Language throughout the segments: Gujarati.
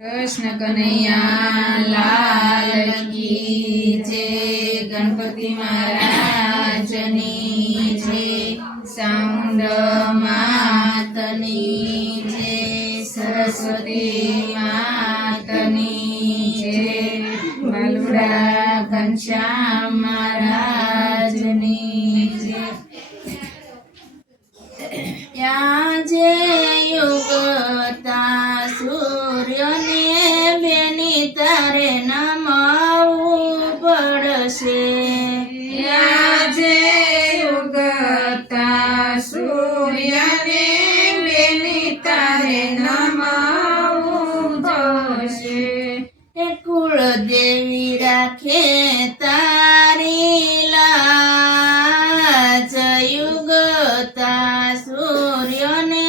कृष्ण कन्हैया लाल की जय। गणपति महाराज नी जय। साउंड मातनी जय। सरस्वती मातनी जय। बालुड़ा घनश्याम महाराज नी जय। या जे युगता सूर्य ने बेनी तारे नमाવું પડશે। या जे युगता सूर्य ने बेनी तारे नमाવું પડશે। हे कुल देवी राखे तारी लाज। युगता सूर्य ने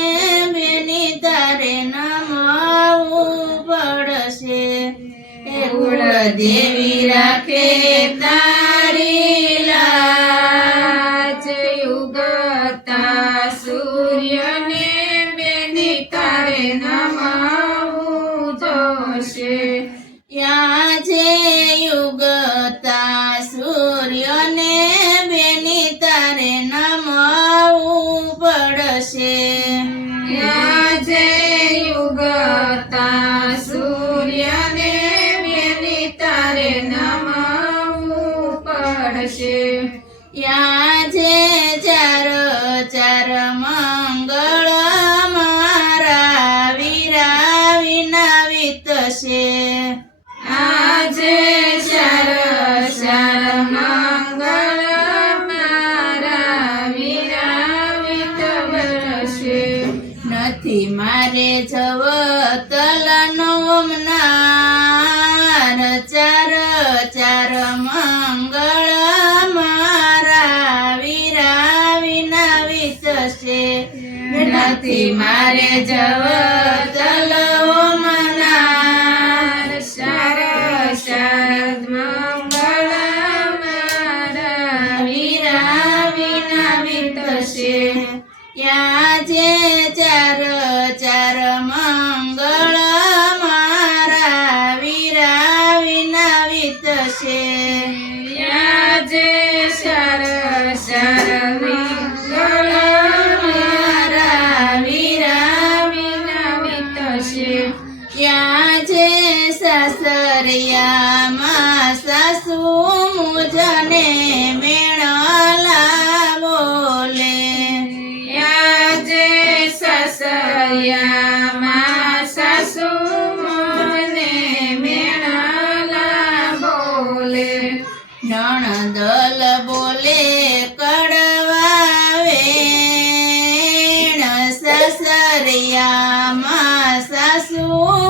बेनी तारे नमाવું પડશે। हे कुल देवी राखे तारी लाज। युगता सूर्य ने बेनी तारे नमाવું જોશે। या जे युगता सूर्य ने बेनी तारे नमाવું પડશે। या जे युगता सूर्य ने बेनी तारे नमाવું પડશે। या जे चार चार मंगळ मारा वीरा विना વીતશે। આજે ચાર ચાર મંગળ મારા વીરા વીતશે। નથી મારે જવતલનો ઓમનાર। ચાર ચાર મંગળ મારા વીરા વિના વીતશે। નથી મારે જવતલ ઓમનાર। ચાર ચાર મંગળ મારા વીરા વિના વીતશે। યા જે ચાર ચાર મંગળ મારા વીરા વિના વીતશે। યા જે ચાર ચાર મંગળ મારા વીરા વિના વીતશે। યા જે સાસરિયામાં સાસુ મુજને મેળલા બોલે। યા જે સાસરિયામાં સાસુ મુજને મેળલા બોલે। નણદલ બોલે કડવા વેણ। સાસરિયામાં સાસુ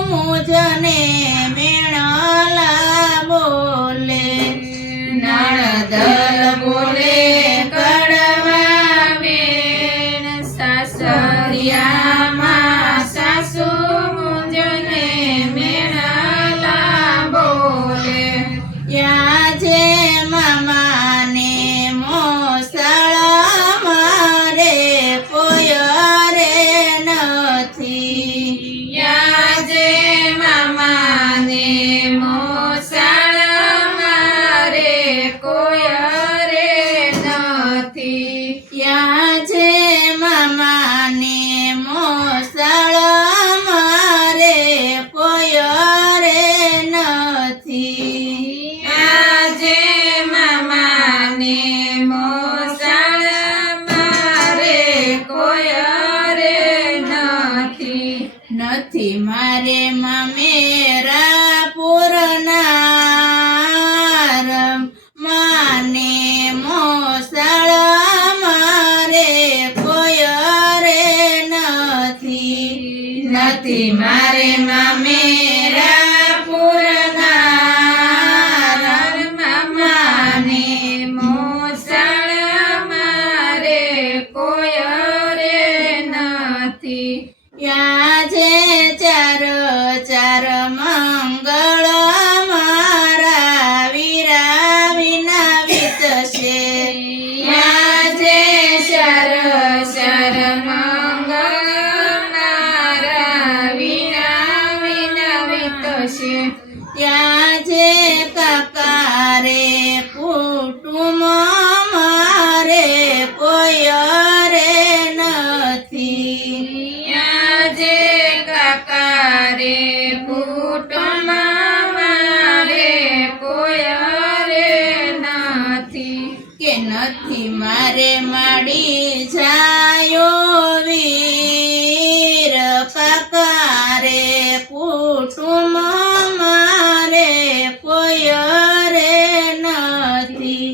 મુજને મેળલા બોલે। નણદલ બોલે કડવા વેણ। સાસરિયામાં સાસુ મુજને મેળલા બોલે। યા જે મામાને મોસાળા મારે કોઈ રે નથી। યા જે મામાને મોસાળા મારે કોઈ રે નથી। યા જે મામાને મોસાળા મારે કોઈ રે નથી। યા જે મામાને મોસાળા મારે કોઈ રે નથી। નથી મારે મામેરા પૂરનાર। માને મોસાળા મારે કોઈ રે નથી। નથી મારે મામેરા પૂરનાર। મામાને મોસાળા મારે કોઈ રે નથી। યા જે ચાર ચાર મંગળ વીતશે ત્યાં જે કાકા રે કુટુંબ મારે કોઈ રે નથી આજે કાકા રે કુટુંબ મારે કોઈ રે નથી કે નથી મારે માડી જાયો વીર કાકા રે કુટુંબ મારે કોઈ રે નથી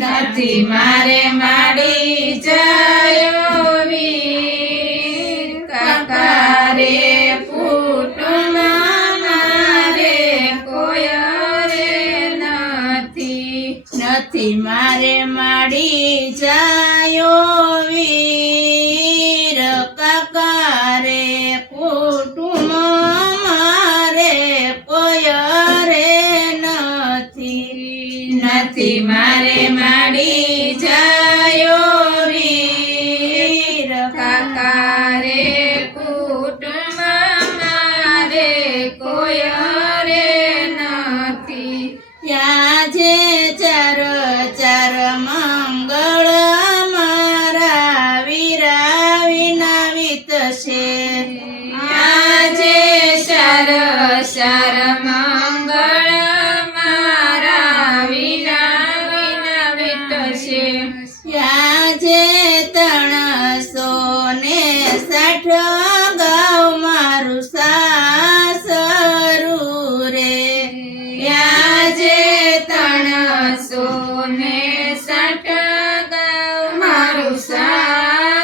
નથી મારે માડી જાયો વીર કાકા રે કુટુંબ મારે કોઈ રે નથી નથી મારે માડી જાયો વીર કાકા રે કુટુંબ મારે કોઈ રે નથી નથી મારે માડી જાયો વીર કાકા રે કુટુંબ મારે કોઈ રે નથી ત્યાં જે ચાર ચાર મંગળ મારા વીરા વિના વીતશે આજે શર શર મંગળ મારા વિના વિના વીતશે ત્યાં જે 360 ગાઉ મારું સાસરું રે ત્યાં જે 360 ગાઉ મારું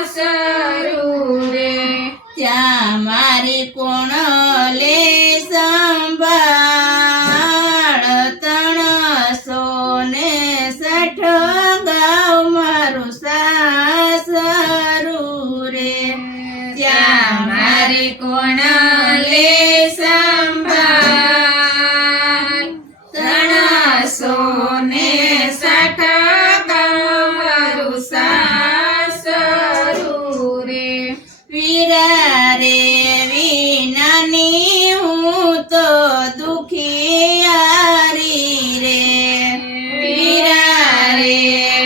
સાસરું રે ત્યાં મારી કોણ લે સંભાળ 360 ગાઉ મારું સાસરું રે ત્યાં મારી કોણ લે સંભાળ 360 ગાઉ મારું સાસરું રે વીરા રે વિનાની હું તો દુખિયારી રે વીરા રે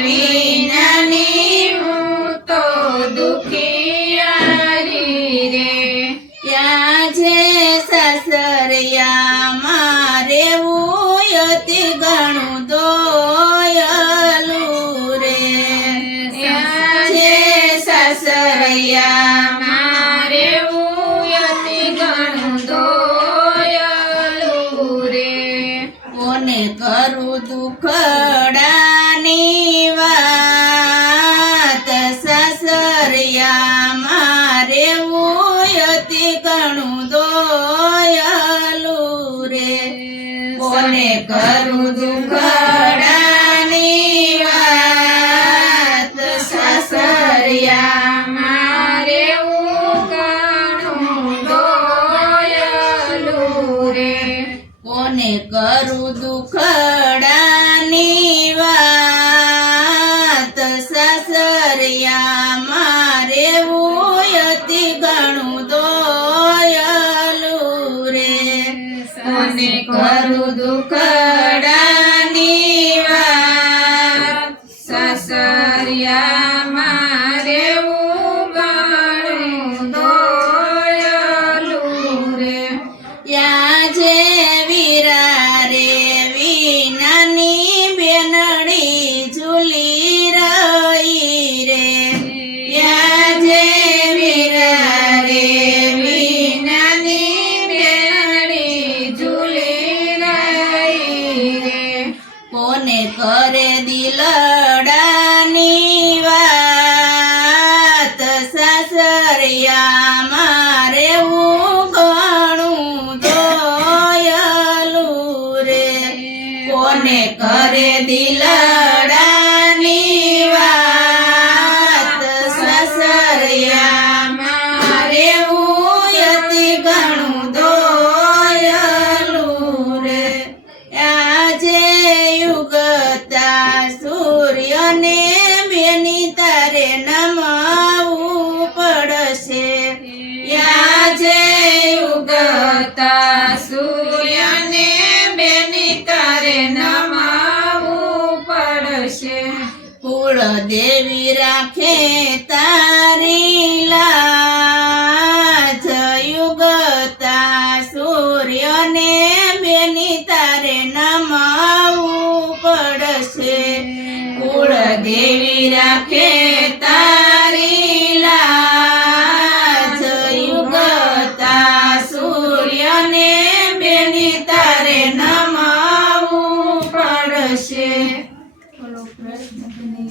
વિનાની હું તો દુખિયારી રે ત્યાં જે સાસરિયા મારે અતિ ઘણું દોયલું રે ત્યાં જે સાસરિયા મારે અતિ ઘણું દોયલું રે કોને કરું દુખડાની વાત સાસરિયા મારે અતિ ઘણું દોયલું રે કોને કરું દુખડાની વાત સાસરિયા મારે ઘણું દોયલું રે કોને કરું દુખડાની વાત સાસરિયા મારે અતિ ઘણું દોયલું રે કોને કરું દુખડાની વાત સાસરિયા મારે ઘણું દોયલું રે ત્યાં જે વીરા રે વિનાની બેનડી ઝૂલી રહી રે ત્યાં જે વીરા રે વિનાની બેનડી ઝૂલી રહી રે કોને કરે દિલડાની વાત સાસરિયા મારે ઘણું દોયલું રે કોને કરે દિલડાની વાત સાસરિયા મારે અતિ ઘણું દોયલું રે આજે યુગતા સૂર્યને બેની તારે નમાવું પડશે આજે યુગતા સૂર્યને બેની તારે નમાવું પડશે. કુળ દેવી રાખે તારી લાજ યુગતા સૂર્યને બેની તારે નમાવું પડશે. કુળ દેવી રાખે તારી લાજ યુગતા સૂર્યને બેની તારે નમાવું પડશે. બોલો કૃષ્ણ.